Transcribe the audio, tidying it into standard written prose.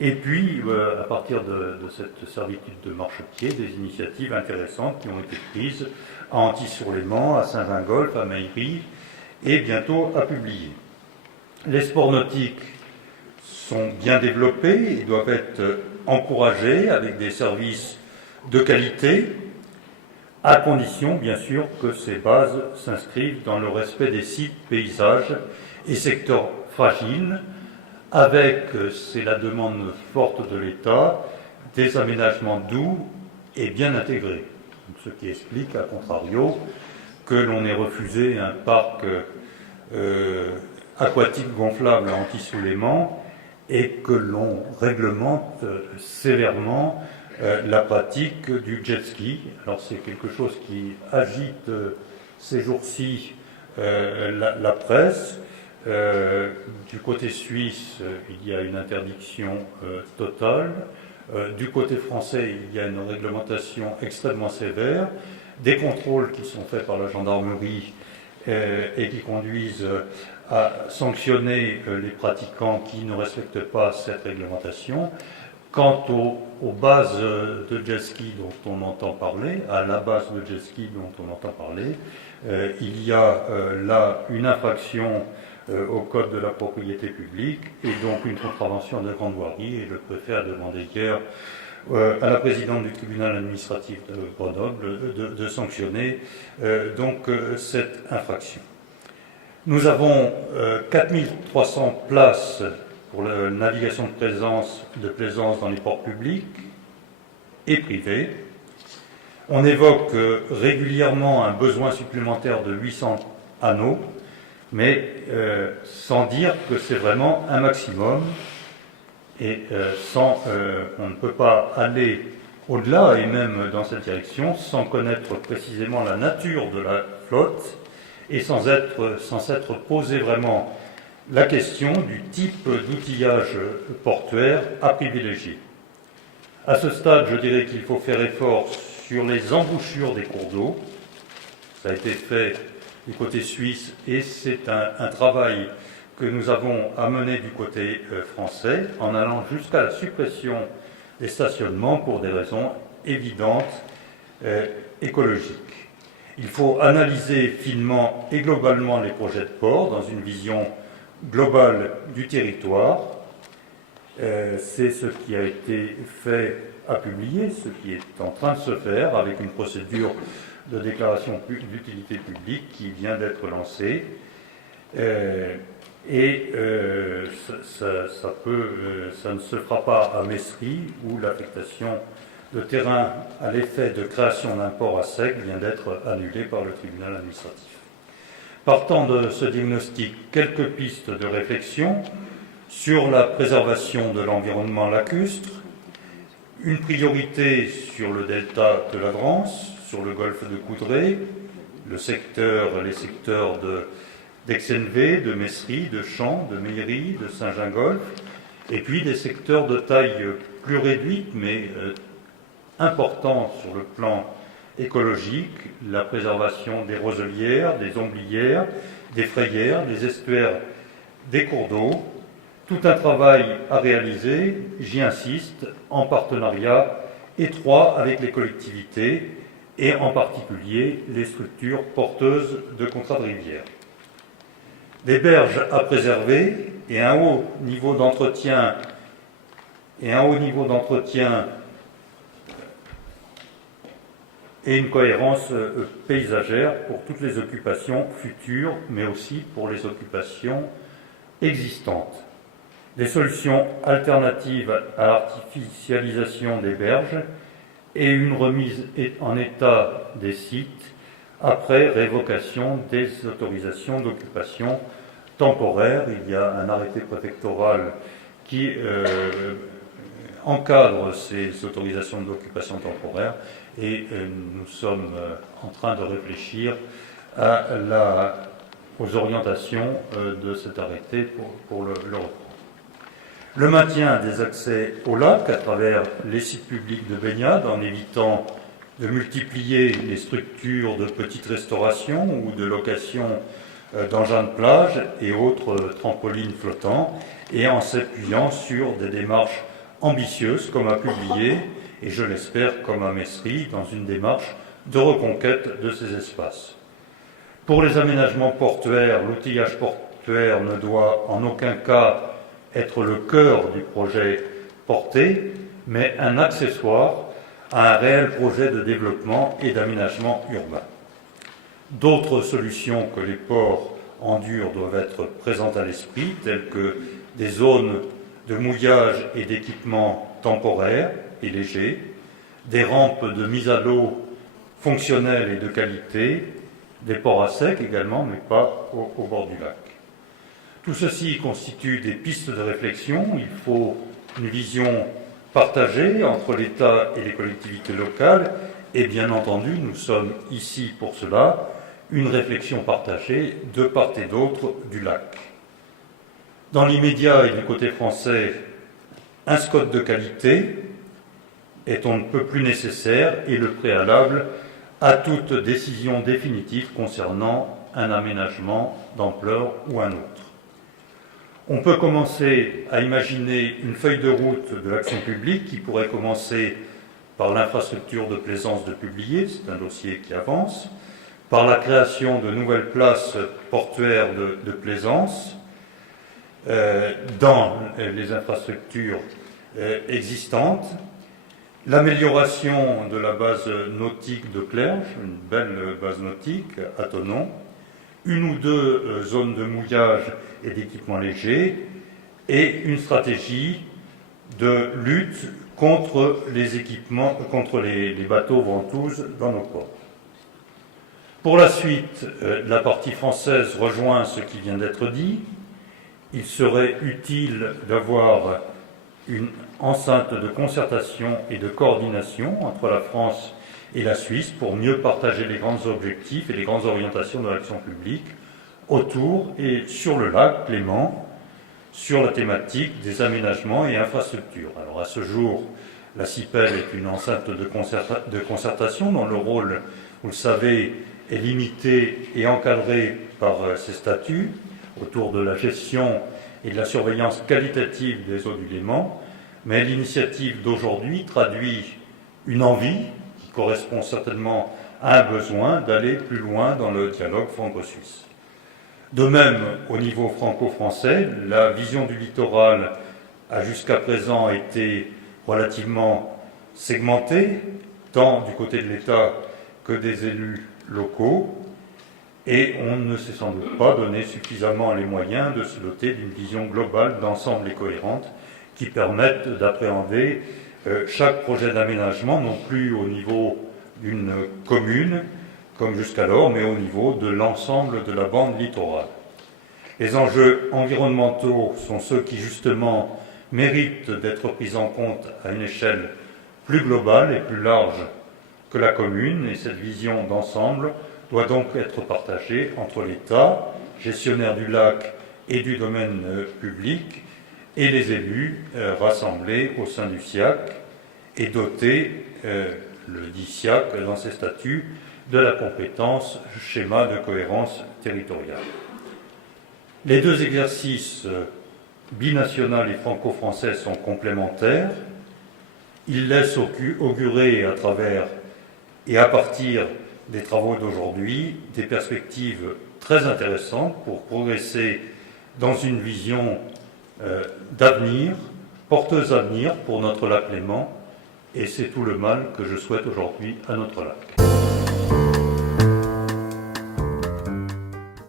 Et puis, à partir de cette servitude de marchepied, des initiatives intéressantes qui ont été prises à Antille-sur-Léman, à Saint-Gingolph, à Meillerie, et bientôt à Publier. Les sports nautiques sont bien développés et doivent être encouragés avec des services de qualité, à condition, bien sûr, que ces bases s'inscrivent dans le respect des sites, paysages et secteurs fragiles, avec, c'est la demande forte de l'État, des aménagements doux et bien intégrés. Ce qui explique, à contrario, que l'on ait refusé un parc aquatique gonflable à Antille-sous-Léman et que l'on réglemente sévèrement la pratique du jet ski. Alors c'est quelque chose qui agite ces jours-ci la presse. Du côté suisse, il y a une interdiction totale. Du côté français, il y a une réglementation extrêmement sévère. Des contrôles qui sont faits par la gendarmerie et qui conduisent à sanctionner les pratiquants qui ne respectent pas cette réglementation. Quant aux bases de jet ski dont on entend parler, à la base de jet ski dont on entend parler, il y a là une infraction au Code de la propriété publique et donc une contravention de grande voirie. Et le préfet a demandé hier à la présidente du tribunal administratif de Grenoble de sanctionner cette infraction. Nous avons 4300 places pour la navigation de plaisance dans les ports publics et privés. On évoque régulièrement un besoin supplémentaire de 800 anneaux, mais sans dire que c'est vraiment un maximum. Et on ne peut pas aller au-delà, et même dans cette direction, sans connaître précisément la nature de la flotte et sans s'être posé vraiment la question du type d'outillage portuaire à privilégier. À ce stade, je dirais qu'il faut faire effort sur les embouchures des cours d'eau. Ça a été fait du côté suisse et c'est un travail que nous avons à mener du côté français en allant jusqu'à la suppression des stationnements pour des raisons évidentes écologiques. Il faut analyser finement et globalement les projets de port dans une vision globale du territoire. C'est ce qui a été fait à Publier, ce qui est en train de se faire avec une procédure de déclaration d'utilité publique qui vient d'être lancée. Ça ne se fera pas à Messery, où l'affectation de terrain à l'effet de création d'un port à sec vient d'être annulée par le tribunal administratif. Partant de ce diagnostic, quelques pistes de réflexion sur la préservation de l'environnement lacustre, une priorité sur le delta de la Drance, sur le golfe de Coudray, les secteurs d'Aix-en-Vaux, de Messery, de Champs, de Meillerie, de Saint-Gingolph, et puis des secteurs de taille plus réduite, mais importants sur le plan écologique, la préservation des roselières, des omblières, des frayères, des estuaires, des cours d'eau. Tout un travail à réaliser, j'y insiste, en partenariat étroit avec les collectivités et en particulier les structures porteuses de contrats de rivière. Des berges à préserver et un haut niveau d'entretien et une cohérence paysagère pour toutes les occupations futures, mais aussi pour les occupations existantes. Des solutions alternatives à l'artificialisation des berges et une remise en état des sites après révocation des autorisations d'occupation temporaire. Il y a un arrêté préfectoral qui encadre ces autorisations d'occupation temporaire et nous sommes en train de réfléchir aux orientations de cet arrêté pour le reprendre. Le maintien des accès au lac à travers les sites publics de baignade en évitant de multiplier les structures de petites restaurations ou de location d'engins de plage et autres trampolines flottants et en s'appuyant sur des démarches ambitieuse comme à Publier et je l'espère comme à Mestris dans une démarche de reconquête de ces espaces. Pour les aménagements portuaires, l'outillage portuaire ne doit en aucun cas être le cœur du projet porté, mais un accessoire à un réel projet de développement et d'aménagement urbain. D'autres solutions que les ports en dur doivent être présentes à l'esprit, telles que des zones de mouillage et d'équipement temporaires et légers, des rampes de mise à l'eau fonctionnelles et de qualité, des ports à sec également, mais pas au bord du lac. Tout ceci constitue des pistes de réflexion. Il faut une vision partagée entre l'État et les collectivités locales, et bien entendu, nous sommes ici pour cela, une réflexion partagée de part et d'autre du lac. Dans l'immédiat et du côté français, un SCOT de qualité est on ne peut plus nécessaire et le préalable à toute décision définitive concernant un aménagement d'ampleur ou un autre. On peut commencer à imaginer une feuille de route de l'action publique qui pourrait commencer par l'infrastructure de plaisance de Publier, c'est un dossier qui avance, par la création de nouvelles places portuaires de plaisance dans les infrastructures existantes, l'amélioration de la base nautique de Clerges, une belle base nautique à Thonon, une ou deux zones de mouillage et d'équipement léger, et une stratégie de lutte contre les équipements, contre les bateaux ventouses dans nos ports. Pour la suite, la partie française rejoint ce qui vient d'être dit. Il serait utile d'avoir une enceinte de concertation et de coordination entre la France et la Suisse pour mieux partager les grands objectifs et les grandes orientations de l'action publique autour et sur le lac Clément, sur la thématique des aménagements et infrastructures. Alors à ce jour, la CIPEL est une enceinte de concertation dont le rôle, vous le savez, est limité et encadré par ses statuts autour de la gestion et de la surveillance qualitative des eaux du Léman, mais l'initiative d'aujourd'hui traduit une envie qui correspond certainement à un besoin d'aller plus loin dans le dialogue franco-suisse. De même, au niveau franco-français, la vision du littoral a jusqu'à présent été relativement segmentée, tant du côté de l'État que des élus locaux, et on ne s'est sans doute pas donné suffisamment les moyens de se doter d'une vision globale, d'ensemble et cohérente, qui permette d'appréhender chaque projet d'aménagement, non plus au niveau d'une commune, comme jusqu'alors, mais au niveau de l'ensemble de la bande littorale. Les enjeux environnementaux sont ceux qui, justement, méritent d'être pris en compte à une échelle plus globale et plus large que la commune, et cette vision d'ensemble doit donc être partagée entre l'État, gestionnaire du lac et du domaine public, et les élus rassemblés au sein du SIAC et dotés, le dit SIAC dans ses statuts, de la compétence schéma de cohérence territoriale. Les deux exercices binational et franco-français sont complémentaires. Ils laissent augurer à travers et à partir des travaux d'aujourd'hui des perspectives très intéressantes pour progresser dans une vision d'avenir, porteuse d'avenir pour notre lac Léman, et c'est tout le mal que je souhaite aujourd'hui à notre lac.